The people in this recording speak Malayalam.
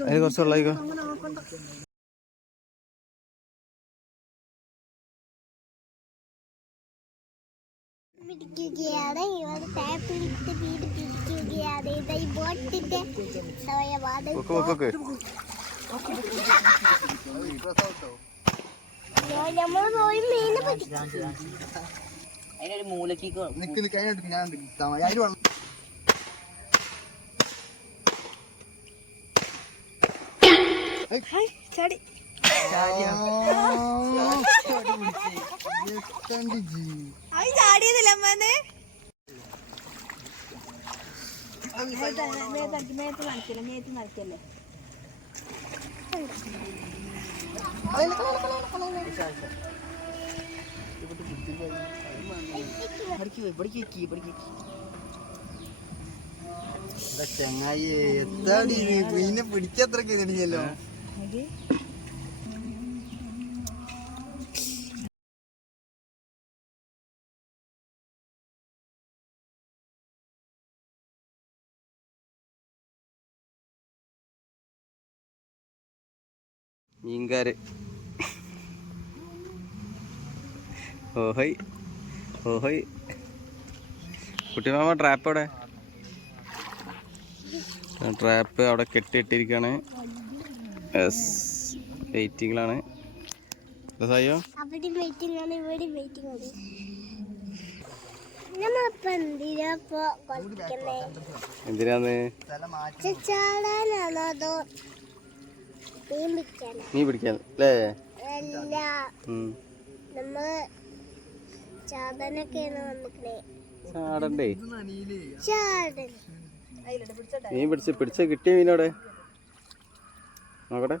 അതിന് കുറച്ച് വെള്ളമായിക്കോ പിടിക്കുകയാണ്. ഇവർ ടാപ്പിലിട്ട് മീൻ പിടിക്കുകയാണ് ഇത് ഈ ബോട്ടിന്റെ സമയമാണ്. വെക്ക് വെക്ക് വെക്ക് നമ്മൾ പോയി മീൻ പിടിക്കും അതിനൊരു മൂലക്കേക്ക് നിക്ക് അതിനടുത്ത് ഞാൻ അതിന് വെള്ളം ചാടി. ചാടിയതില്ല അമ്മന്ന് മേത്ത് നടക്കില്ല ചങ്ങായി എത്താടി? നീ മീനെ പിടിക്കത്ര കഴിഞ്ഞല്ലോ മീൻകാര് ഓഹോയ്. ഓഹോയ്. കുട്ടിമാമ ട്രാപ്പ് അവിടെ ട്രാപ്പ് അവിടെ കെട്ടിയിട്ടിരിക്കുകയാണ് യെസ് വെയിറ്റിംഗിലാണ് സായോ? എന്തിനാന്ന്? നീ പിടിക്കാൻ അല്ലേ? ചാടണ്ടേ? നീ പിടിച്ച് പിടിച്ച് കിട്ടിയ മീനോടെ? നോക്കട്ടെ.